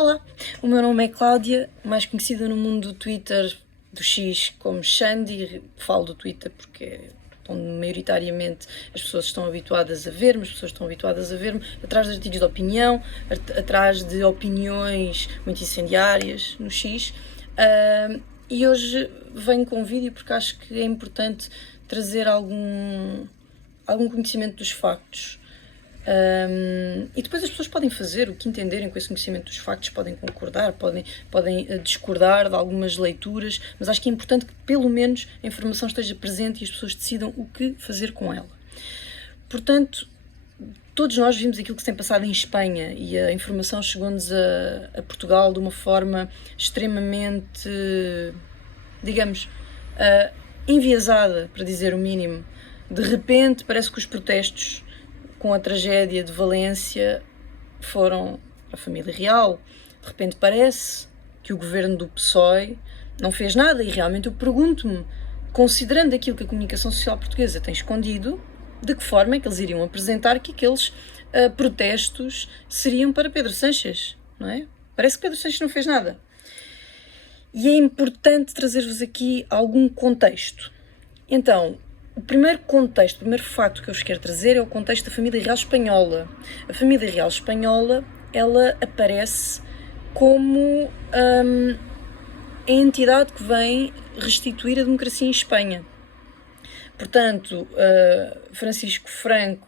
Olá, o meu nome é Cláudia, mais conhecida no mundo do Twitter, do X, como Xandi. Falo do Twitter porque é onde maioritariamente as pessoas estão habituadas a ver-me, atrás de artigos de opinião, atrás de opiniões muito incendiárias no X. E hoje venho com um vídeo porque acho que é importante trazer algum conhecimento dos factos. E depois as pessoas podem fazer o que entenderem com esse conhecimento dos factos, podem concordar, podem discordar de algumas leituras, mas acho que é importante que pelo menos a informação esteja presente e as pessoas decidam o que fazer com ela. Portanto, todos nós vimos aquilo que se tem passado em Espanha e a informação chegou-nos a Portugal de uma forma extremamente, digamos, enviesada, para dizer o mínimo. De repente parece que os protestos com a tragédia de Valência foram a família real. De repente parece que o governo do PSOE não fez nada e realmente eu pergunto-me, considerando aquilo que a comunicação social portuguesa tem escondido, de que forma é que eles iriam apresentar que aqueles protestos seriam para Pedro Sánchez, não é? Parece que Pedro Sánchez não fez nada. E é importante trazer-vos aqui algum contexto. Então, o primeiro contexto, o primeiro facto que eu vos quero trazer é o contexto da família real espanhola. A família real espanhola, ela aparece como a entidade que vem restituir a democracia em Espanha. Portanto, Francisco Franco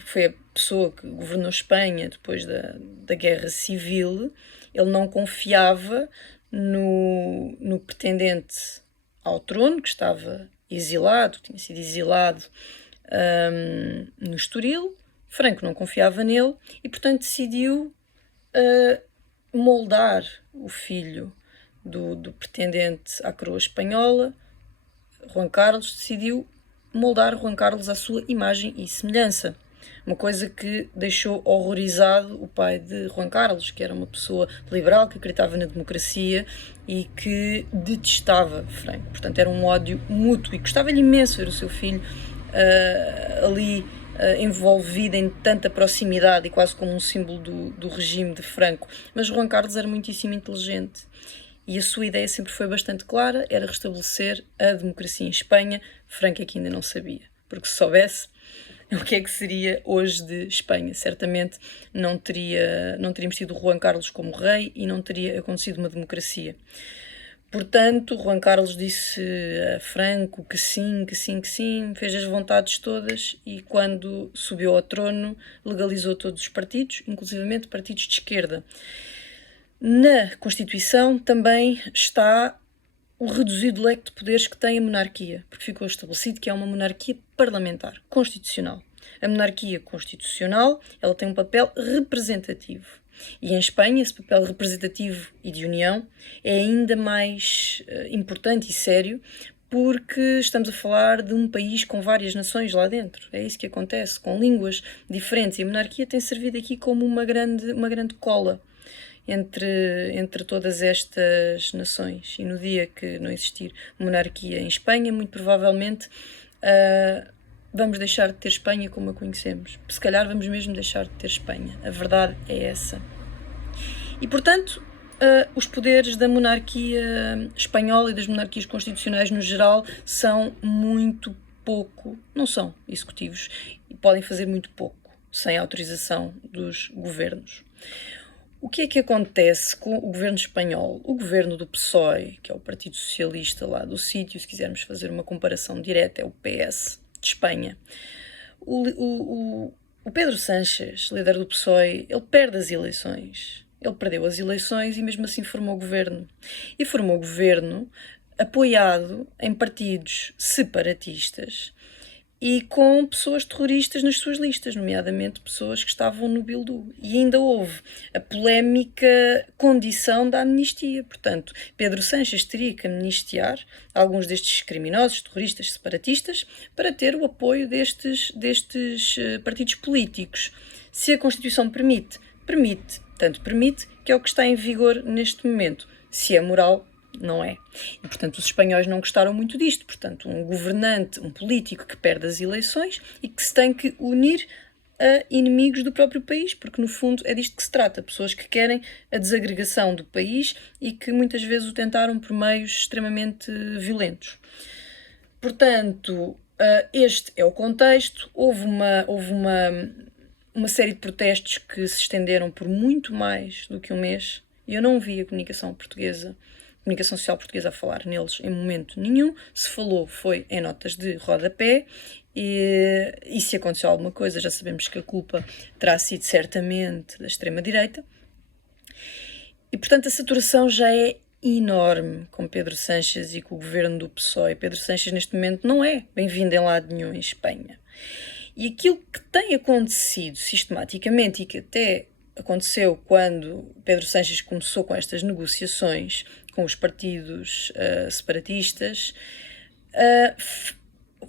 foi a pessoa que governou Espanha depois da Guerra Civil. Ele não confiava no pretendente ao trono, que estava exilado, tinha sido exilado no Estoril. Franco não confiava nele e, portanto, decidiu moldar o filho do pretendente à coroa espanhola. Juan Carlos decidiu moldar Juan Carlos à sua imagem e semelhança. Uma coisa que deixou horrorizado o pai de Juan Carlos, que era uma pessoa liberal, que acreditava na democracia e que detestava Franco. Portanto, era um ódio mútuo e gostava-lhe imenso ver o seu filho ali envolvido em tanta proximidade e quase como um símbolo do regime de Franco. Mas Juan Carlos era muitíssimo inteligente. E a sua ideia sempre foi bastante clara, era restabelecer a democracia em Espanha. Franco é que ainda não sabia, porque se soubesse o que é que seria hoje de Espanha. Certamente não teríamos tido Juan Carlos como rei e não teria acontecido uma democracia. Portanto, Juan Carlos disse a Franco que sim, fez as vontades todas e quando subiu ao trono legalizou todos os partidos, inclusivamente partidos de esquerda. Na Constituição também está o reduzido leque de poderes que tem a monarquia, porque ficou estabelecido que é uma monarquia parlamentar, constitucional. A monarquia constitucional, ela tem um papel representativo. E em Espanha, esse papel representativo e de união é ainda mais importante e sério, porque estamos a falar de um país com várias nações lá dentro. É isso que acontece, com línguas diferentes. E a monarquia tem servido aqui como uma grande cola entre todas estas nações. E no dia que não existir monarquia em Espanha, muito provavelmente vamos deixar de ter Espanha como a conhecemos. Se calhar vamos mesmo deixar de ter Espanha. A verdade é essa. E, portanto, os poderes da monarquia espanhola e das monarquias constitucionais no geral são muito pouco, não são executivos e podem fazer muito pouco, sem autorização dos governos. O que é que acontece com o governo espanhol? O governo do PSOE, que é o Partido Socialista lá do sítio, se quisermos fazer uma comparação direta, é o PS de Espanha. O Pedro Sánchez, líder do PSOE, ele perde as eleições. Ele perdeu as eleições e mesmo assim formou governo. E formou governo apoiado em partidos separatistas e com pessoas terroristas nas suas listas, nomeadamente pessoas que estavam no Bildu. E ainda houve a polémica condição da amnistia. Portanto, Pedro Sánchez teria que amnistiar alguns destes criminosos, terroristas, separatistas, para ter o apoio destes partidos políticos. Se a Constituição permite, tanto permite que é o que está em vigor neste momento. Se é moral, não é. E, portanto, os espanhóis não gostaram muito disto. Portanto, um governante, um político que perde as eleições e que se tem que unir a inimigos do próprio país, porque no fundo é disto que se trata, pessoas que querem a desagregação do país e que muitas vezes o tentaram por meios extremamente violentos. Portanto, este é o contexto. Houve uma série de protestos que se estenderam por muito mais do que um mês e eu não vi a comunicação social portuguesa a falar neles em momento nenhum. Se falou foi em notas de rodapé e se aconteceu alguma coisa já sabemos que a culpa terá sido certamente da extrema-direita. E portanto a saturação já é enorme com Pedro Sánchez e com o governo do PSOE. Pedro Sánchez neste momento não é bem-vindo em lado nenhum em Espanha. E aquilo que tem acontecido sistematicamente e que até aconteceu quando Pedro Sánchez começou com estas negociações com os partidos separatistas,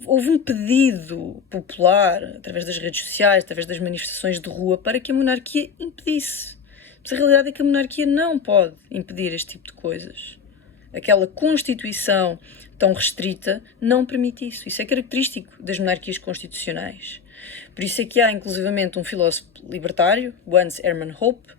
houve um pedido popular, através das redes sociais, através das manifestações de rua, para que a monarquia impedisse. Mas a realidade é que a monarquia não pode impedir este tipo de coisas. Aquela Constituição tão restrita não permite isso. Isso é característico das monarquias constitucionais. Por isso é que há, inclusivamente, um filósofo libertário, Hans Hermann Hoppe,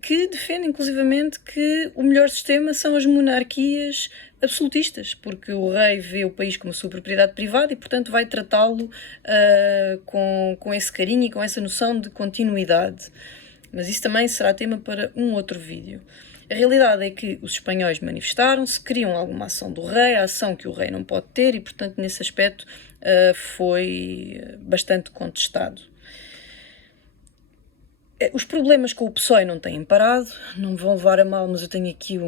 que defende, inclusivamente, que o melhor sistema são as monarquias absolutistas, porque o rei vê o país como a sua propriedade privada e, portanto, vai tratá-lo com esse carinho e com essa noção de continuidade. Mas isso também será tema para um outro vídeo. A realidade é que os espanhóis manifestaram-se, queriam alguma ação do rei, a ação que o rei não pode ter e, portanto, nesse aspecto foi bastante contestado. Os problemas com o PSOE não têm parado, não me vão levar a mal, mas eu tenho aqui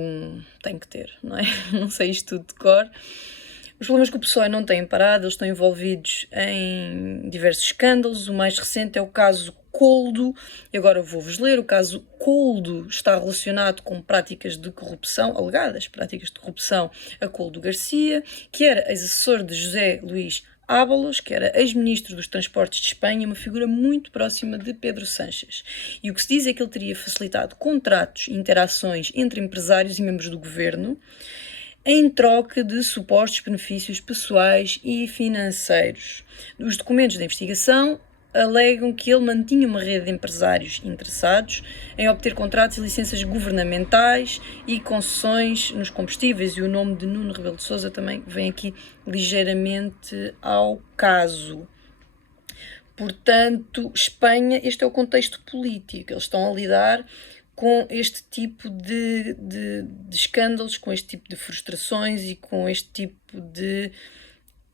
tenho que ter, não é? Não sei isto tudo de cor. Os problemas com o PSOE não têm parado, eles estão envolvidos em diversos escândalos. O mais recente é o caso Coldo, e agora vou-vos ler. O caso Coldo está relacionado com práticas de corrupção, alegadas práticas de corrupção a Coldo Garcia, que era ex-assessor de José Luís Ábalos, que era ex-ministro dos Transportes de Espanha, uma figura muito próxima de Pedro Sánchez. E o que se diz é que ele teria facilitado contratos e interações entre empresários e membros do governo em troca de supostos benefícios pessoais e financeiros. Os documentos da investigação alegam que ele mantinha uma rede de empresários interessados em obter contratos e licenças governamentais e concessões nos combustíveis, e o nome de Nuno Rebelo de Sousa também vem aqui ligeiramente ao caso. Portanto, Espanha, este é o contexto político, eles estão a lidar com este tipo de escândalos, com este tipo de frustrações e com este tipo de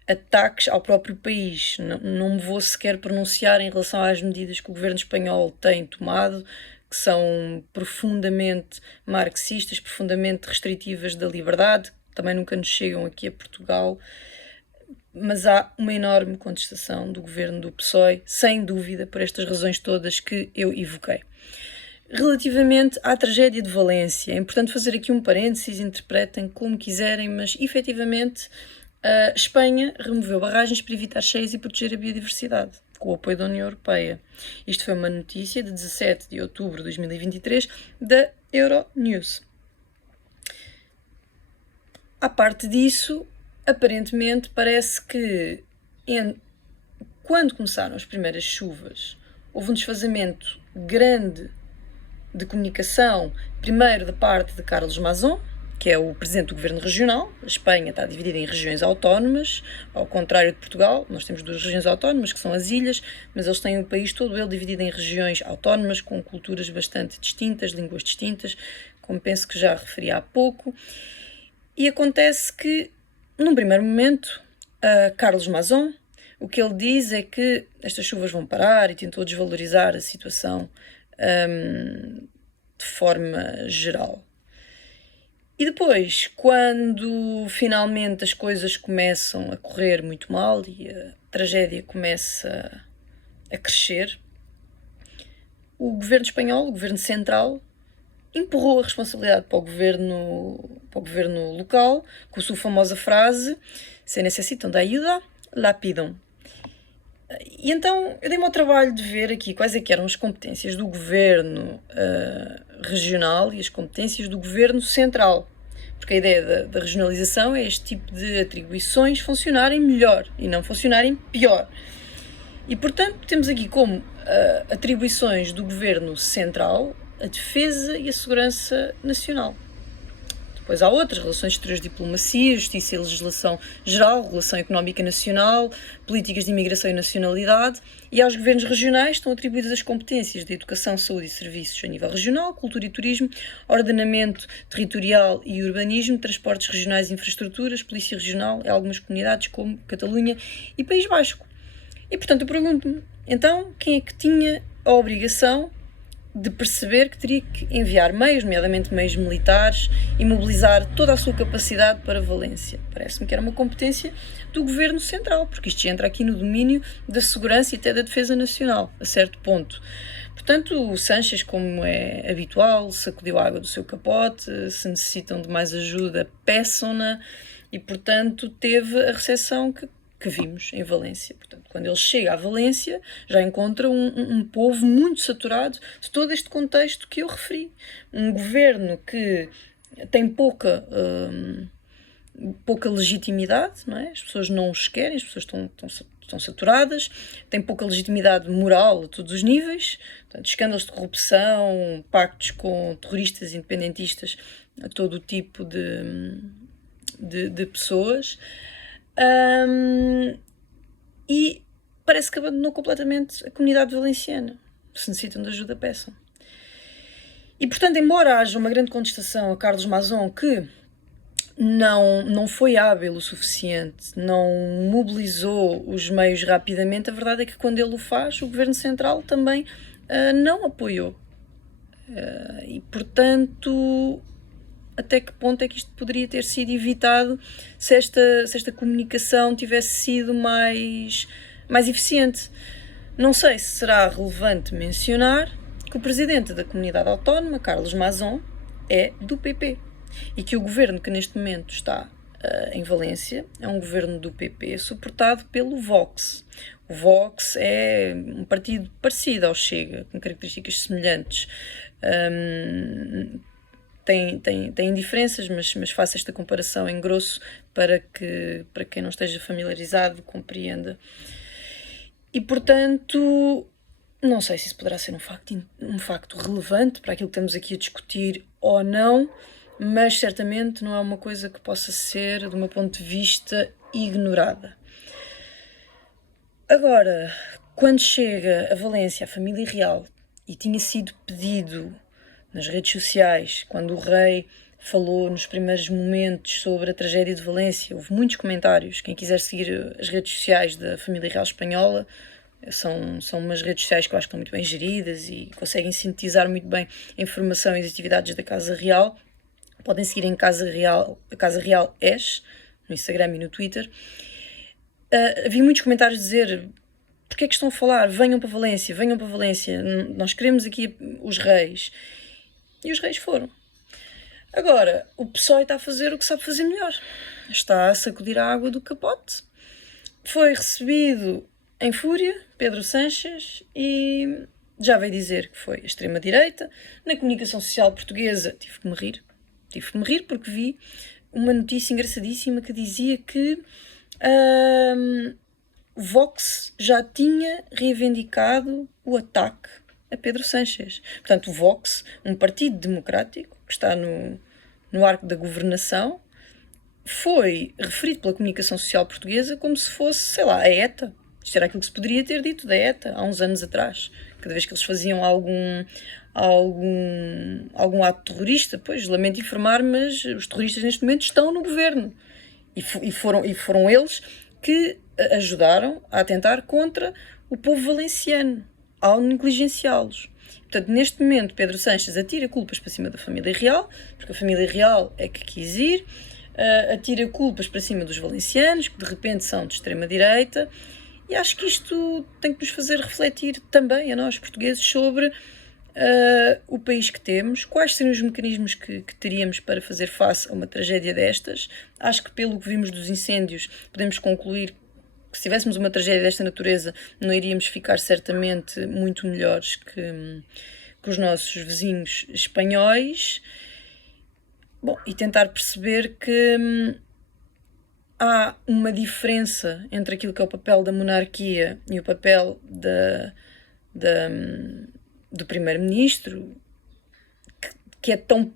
ataques ao próprio país. Não me vou sequer pronunciar em relação às medidas que o governo espanhol tem tomado, que são profundamente marxistas, profundamente restritivas da liberdade, também nunca nos chegam aqui a Portugal, mas há uma enorme contestação do governo do PSOE, sem dúvida, por estas razões todas que eu evoquei. Relativamente à tragédia de Valência, é importante fazer aqui um parênteses, interpretem como quiserem, mas efetivamente a Espanha removeu barragens para evitar cheias e proteger a biodiversidade, com o apoio da União Europeia. Isto foi uma notícia de 17 de outubro de 2023 da Euronews. À parte disso, aparentemente parece que quando começaram as primeiras chuvas, houve um desfazamento grande de comunicação, primeiro da parte de Carlos Mazón, que é o presidente do governo regional. A Espanha está dividida em regiões autónomas, ao contrário de Portugal. Nós temos duas regiões autónomas, que são as ilhas, mas eles têm o país todo ele dividido em regiões autónomas, com culturas bastante distintas, línguas distintas, como penso que já referi há pouco. E acontece que, num primeiro momento, Carlos Mazón, o que ele diz é que estas chuvas vão parar e tentou desvalorizar a situação de forma geral. E depois, quando finalmente as coisas começam a correr muito mal e a tragédia começa a crescer, o governo espanhol, o governo central, empurrou a responsabilidade para o governo local, com a sua famosa frase: "Se necessitam de ajuda, la pidam". E então eu dei-me ao trabalho de ver aqui quais é que eram as competências do governo regional e as competências do governo central. Porque a ideia da regionalização é este tipo de atribuições funcionarem melhor e não funcionarem pior. E, portanto, temos aqui como atribuições do Governo Central a defesa e a segurança nacional. Depois há outras, relações exteriores, diplomacia, justiça e legislação geral, relação económica nacional, políticas de imigração e nacionalidade, e aos governos regionais estão atribuídas as competências de educação, saúde e serviços a nível regional, cultura e turismo, ordenamento territorial e urbanismo, transportes regionais e infraestruturas, polícia regional em algumas comunidades como Catalunha e País Basco. E, portanto, eu pergunto-me, então, quem é que tinha a obrigação de perceber que teria que enviar meios, nomeadamente meios militares, e mobilizar toda a sua capacidade para Valência? Parece-me que era uma competência do Governo Central, porque isto entra aqui no domínio da segurança e até da defesa nacional, a certo ponto. Portanto, o Sanches, como é habitual, sacudiu a água do seu capote, se necessitam de mais ajuda, peçam-na, e, portanto, teve a recepção que vimos em Valência. Portanto, quando ele chega à Valência, já encontra um povo muito saturado de todo este contexto que eu referi. Um governo que tem pouca legitimidade, não é? As pessoas não os querem, as pessoas estão saturadas, tem pouca legitimidade moral a todos os níveis, portanto, escândalos de corrupção, pactos com terroristas independentistas, a todo o tipo de pessoas. E parece que abandonou completamente a comunidade valenciana. Se necessitam de ajuda, peçam. E, portanto, embora haja uma grande contestação a Carlos Mazón, que não foi hábil o suficiente, não mobilizou os meios rapidamente, a verdade é que quando ele o faz, o Governo Central também não apoiou. E, portanto, até que ponto é que isto poderia ter sido evitado se esta comunicação tivesse sido mais eficiente? Não sei se será relevante mencionar que o presidente da comunidade autónoma, Carlos Mazón, é do PP e que o governo que neste momento está em Valência é um governo do PP suportado pelo Vox. O Vox é um partido parecido ao Chega, com características semelhantes. Tem diferenças, mas faço esta comparação em grosso para quem não esteja familiarizado compreenda. E, portanto, não sei se isso poderá ser um facto relevante para aquilo que estamos aqui a discutir ou não, mas certamente não é uma coisa que possa ser, do meu ponto de vista, ignorada. Agora, quando chega a Valência a família real e tinha sido pedido nas redes sociais, quando o rei falou nos primeiros momentos sobre a tragédia de Valência, houve muitos comentários. Quem quiser seguir as redes sociais da família real espanhola, são umas redes sociais que eu acho que estão muito bem geridas e conseguem sintetizar muito bem a informação e as atividades da Casa Real. Podem seguir a Casa Real ES, no Instagram e no Twitter. Havia muitos comentários a dizer: porque é que estão a falar? Venham para Valência, nós queremos aqui os reis. E os reis foram. Agora, o PSOE está a fazer o que sabe fazer melhor. Está a sacudir a água do capote. Foi recebido em fúria, Pedro Sanches, e já veio dizer que foi a extrema-direita. Na comunicação social portuguesa tive que me rir porque vi uma notícia engraçadíssima que dizia que Vox já tinha reivindicado o ataque a Pedro Sanches. Portanto, o Vox, um partido democrático que está no arco da governação, foi referido pela comunicação social portuguesa como se fosse, sei lá, a ETA. Isto era aquilo que se poderia ter dito da ETA há uns anos atrás. Cada vez que eles faziam algum ato terrorista, pois, lamento informar, mas os terroristas neste momento estão no governo. E foram eles que ajudaram a atentar contra o povo valenciano, ao negligenciá-los. Portanto, neste momento, Pedro Sanches atira culpas para cima da família real, porque a família real é que quis ir, atira culpas para cima dos valencianos, que de repente são de extrema-direita, e acho que isto tem que nos fazer refletir também, a nós portugueses, sobre o país que temos, quais seriam os mecanismos que teríamos para fazer face a uma tragédia destas. Acho que, pelo que vimos dos incêndios, podemos concluir que se tivéssemos uma tragédia desta natureza não iríamos ficar certamente muito melhores que os nossos vizinhos espanhóis. Bom, e tentar perceber que há uma diferença entre aquilo que é o papel da monarquia e o papel do primeiro-ministro, que é tão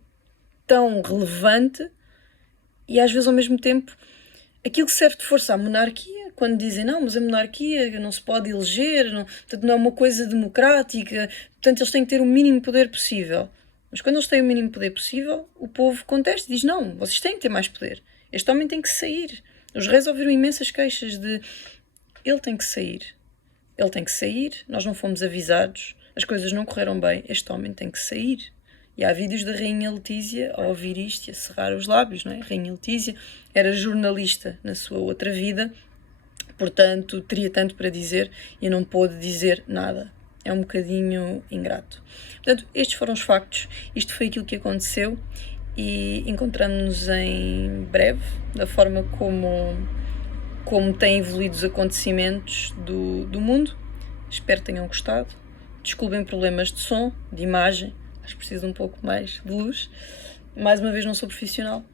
relevante, e às vezes ao mesmo tempo aquilo que serve de força à monarquia, quando dizem não, mas a monarquia não se pode eleger, não, portanto não é uma coisa democrática, portanto eles têm que ter o mínimo poder possível. Mas quando eles têm o mínimo poder possível, o povo contesta e diz não, vocês têm que ter mais poder. Este homem tem que sair. Os reis ouviram imensas queixas de ele tem que sair. Ele tem que sair, nós não fomos avisados, as coisas não correram bem, este homem tem que sair. E há vídeos da Rainha Letícia a ouvir isto e a cerrar os lábios, não é? A Rainha Letícia era jornalista na sua outra vida, portanto teria tanto para dizer e não pôde dizer nada. É um bocadinho ingrato. Portanto, estes foram os factos, isto foi aquilo que aconteceu e encontramos-nos em breve, da forma como têm evoluído os acontecimentos do mundo. Espero que tenham gostado. Desculpem problemas de som, de imagem, acho que preciso de um pouco mais de luz. Mais uma vez não sou profissional,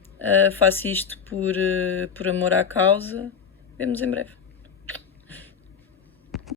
faço isto por amor à causa. Vemo-nos em breve.